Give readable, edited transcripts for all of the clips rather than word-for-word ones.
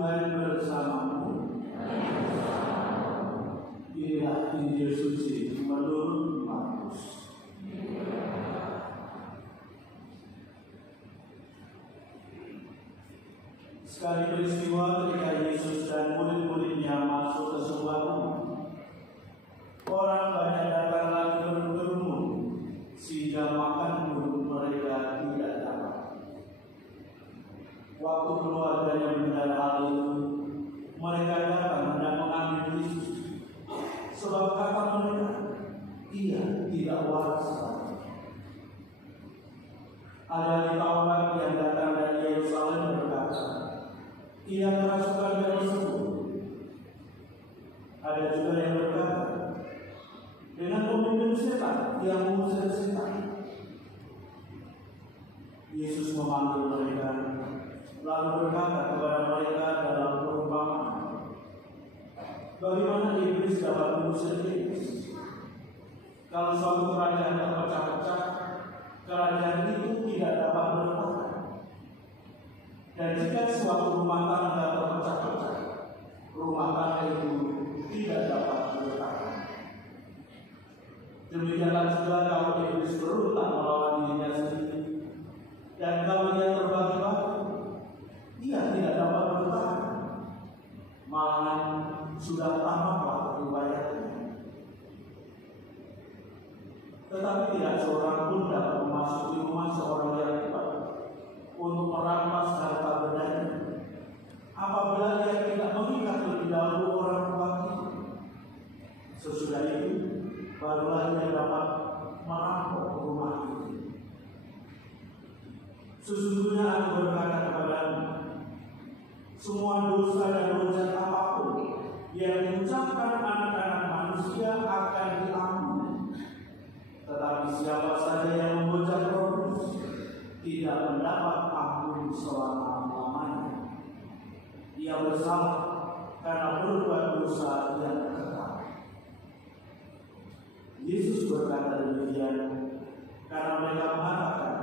Tuhan bersamamu. Inilah Injil suci menurut Markus. Sekali peristiwa ketika Yesus dan murid-muridnya masuk ke sebuah rumah, orang banyak datang lagi berkerumun, sehingga makan pun mereka tidak dapat. Waktu keluarganya mendengar hal itu, mereka datang dan mengambil Yesus, sebab kata mereka, Ia tidak waras lagi. Ada di Taurat yang datang dari Yerusalem berkata, Ia kerasukan Beelzebul. Ada juga yang berkata, dengan pemimpin setan yang mengusir setan. Yesus memanggil mereka, lalu berkata kepada mereka dalam perumpamaan, bagaimana iblis dapat mengusir iblis? Kalau suatu kerajaan terpecah-pecah, kerajaan itu tidak dapat bertahan. Dan jika suatu rumah tangga terpecah-pecah, rumah tangga itu tidak dapat bertahan. Demikianlah juga kalau iblis berontak melawan dirinya sendiri, dan kalau ia terbagi-bagi, ia tidak dapat bertahan. Malahan sudah tamatlah riwayatnya. Tetapi tidak seorang pun dapat memasuki rumah seorang yang kuat untuk merampas harta bendanya, apabila ia tidak mengikat lebih dahulu orang kuat itu. Sesudah itu, barulah ia dapat merampok rumah itu. Sesungguhnya aku berkata kepadamu, semua dosa dan hujat apapun yang diucapkan anak-anak manusia akan diampuni. Tetapi siapa saja yang menghujat Roh Kudus tidak mendapat ampun selama-lamanya. Ia bersalah karena berbuat dosa yang kekal. Yesus berkata demikian karena mereka mengatakan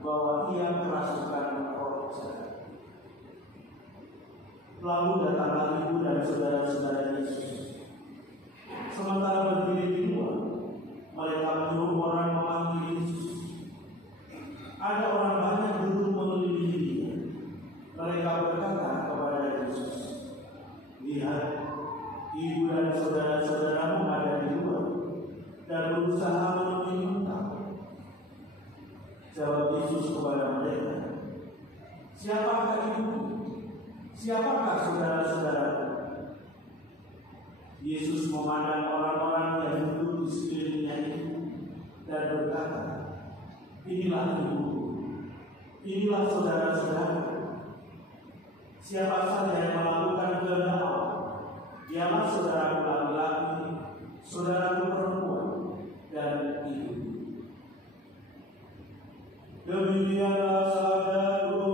bahwa ia kerasukan roh jahat. Lalu datanglah ibu dan saudara-saudara Yesus. Sementara berdiri di luar, mereka menyuruh orang memanggil Yesus. Ada orang banyak duduk mengelilingi dia. Mereka berkata kepada Yesus, lihat, ibu dan saudara-saudaramu ada di luar dan berusaha menemui engkau. Jawab Yesus kepada mereka, siapakah ibu? Siapakah saudara-saudara? Yesus memandang orang-orang yang duduk di sekelilingnya itu dan berkata, inilah ibuku, inilah saudara-saudara. Siapa saja yang melakukan kehendak Allah, ialah saudaraku laki-laki, saudaraku perempuan, dan ibu. Demikianlah sabda Tuhan.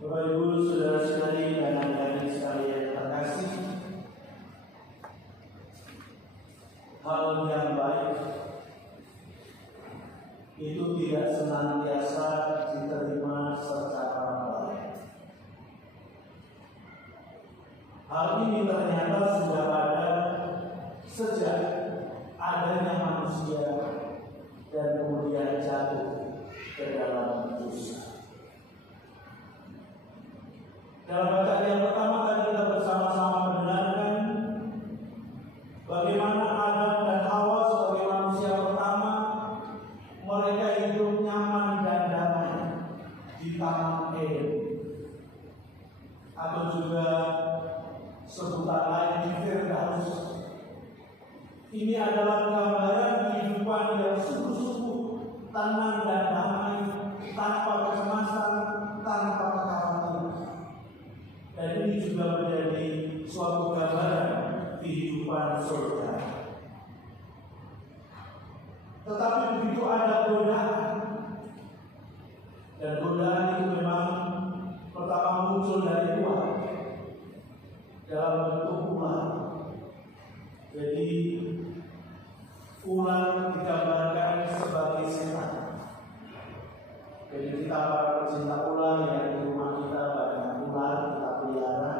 Bapak Ibu, saudara-saudari dan adik-adik sekalian terkasih, hal yang baik itu tidak senantiasa diterima secara baik. Hal ini ternyata sudah ada sejak adanya manusia dan kemudian jatuh ke dalam dosa. Dalam bacaan yang pertama tadi kita bersama-sama mendengarkan bagaimana Adam dan Hawa sebagai manusia pertama, mereka hidup nyaman dan damai di Taman Eden, atau juga sebutan lain di Firdaus. Ini adalah gambaran kehidupan yang sungguh-sungguh tenang dan damai, tanpa kecemasan, tanpa kekhawatiran. Dan ini juga menjadi suatu gambaran Jadi kita para pecinta ular yang di rumah kita banyak ular kita pelihara,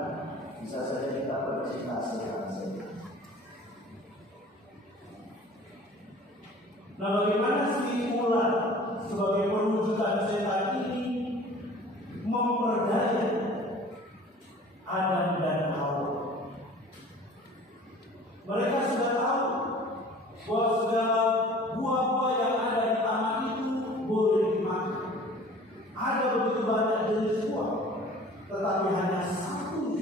bisa saja kita bercinta setan-setan. Nah, bagaimana si ular sebagai perwujudan setan ini memperdaya Adam dan Hawa? Mereka sudah tahu bahwa segala buah-buah yang ada di taman itu boleh dimakan. Ada begitu banyak jenis buah, tetapi hanya satu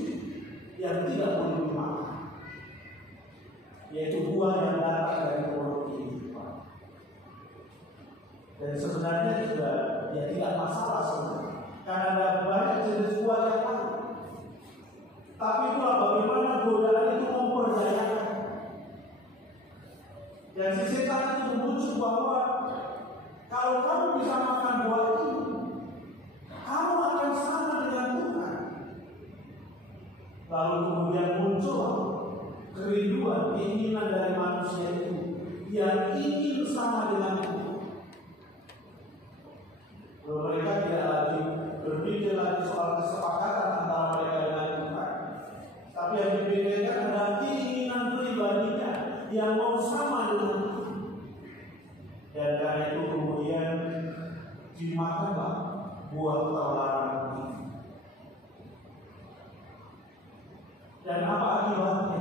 yang tidak boleh dimakan, yaitu buah yang datang dari pohon kehidupan. Dan sebenarnya juga ya tidak masalah sebenarnya, karena ada banyak jenis buah yang lain. Tapi itulah bagaimana godaan itu memperdayakan. Dan si setan itu menunjuk bahwa kalau kamu bisa makan buah ini, kamu akan sama dengan Tuhan. Lalu kemudian muncul kerinduan, keinginan dari manusia itu yang ingin sama dengan Tuhan. Lalu mereka tidak lagi berpikir lagi soal kesepakatan antara mereka dengan Tuhan, tapi yang dibedakan adalah keinginan pribadinya yang mau sama dengan Tuhan. Dan karena itu kemudian dimakanlah buah terlarang ini. Dan apa akibatnya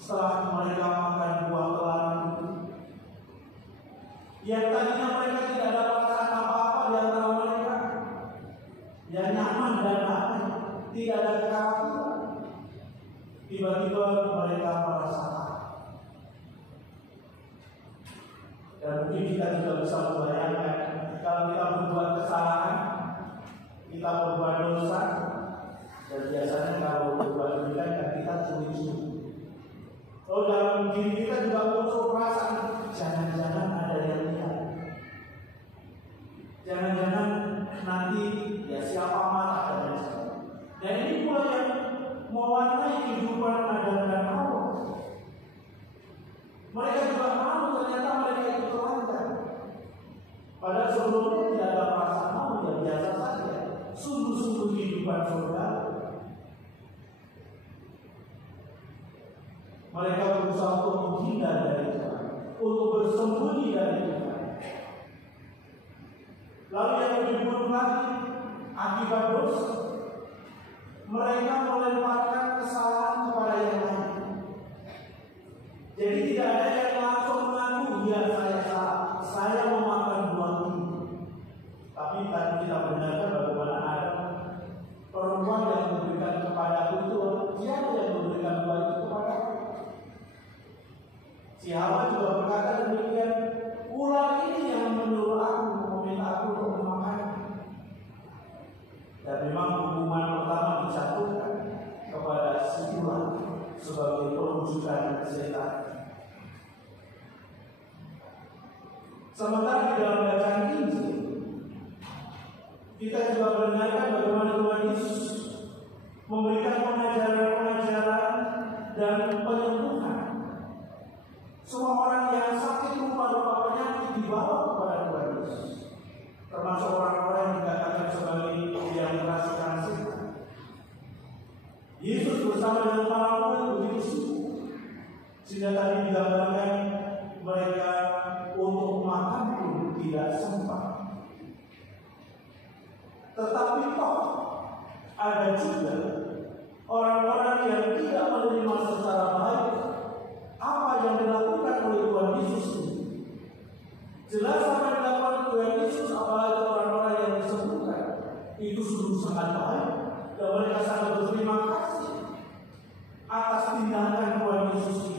setelah mereka makan buah terlarang itu? Yang tadinya mereka tidak ada perasaan apa-apa di antara mereka, yang nyaman dan damai, tidak ada kekhawatiran, tiba-tiba mereka merasa takut. Dan mungkin kita juga bisa membayangkan kalau kita berbuat kesalahan, kita berbuat dosa, dan biasanya kalau berbuat demikian kan kita curi-curi. Kalau dalam diri kita juga muncul perasaan jangan-jangan ada yang lihat, jangan-jangan nanti ya siapa marah dan sebagainya. Dan ini pula yang mewarnai kehidupan Adam dan Hawa. Mereka juga malu ternyata mereka itu telanjang. Padahal sebelumnya tidak ada perasaan malu, yang biasa saja. Sungguh-sungguh kehidupan surga. Mereka berusaha untuk menghindar dari Tuhan, untuk bersembunyi dari Tuhan. Lalu yang lebih buruk lagi, akibat dosa, mereka melemparkan kesalahan kepada yang lain. Jadi tidak ada yang langsung mengaku, ya saya salah, saya memakan buah ini. Tapi tadi kita benarkan bagaimana ada perempuan yang memberikan kepadaku itu, siapa yang memberikan buah itu kepada aku? Si Hawa juga berkata demikian, ular ini yang menyuruh aku, meminta aku untuk memakan. Dan memang hukuman pertama dijatuhkan kepada si ular sebagai perwujudan setan. Sementara di dalam bacaan Injil, kita juga mendengarkan bagaimana Tuhan Yesus memberikan pengajaran-pengajaran dan penyembuhan. Semua orang yang sakit rupa-rupa penyakit dibawa kepada Tuhan Yesus, termasuk orang-orang yang dikatakan sebagai yang merasukan setan. Yesus bersama dengan para murid begitu sibuk, sehingga tadi digambarkan mereka untuk makan pun tidak sempat. Tetapi toh ada juga orang-orang yang tidak menerima secara baik apa yang dilakukan oleh Tuhan Yesus ini. Jelas apa yang dilakukan Tuhan Yesus, apalagi orang-orang yang disembuhkan, itu sungguh sangat baik, dan mereka sangat berterima kasih atas tindakan Tuhan Yesus ini.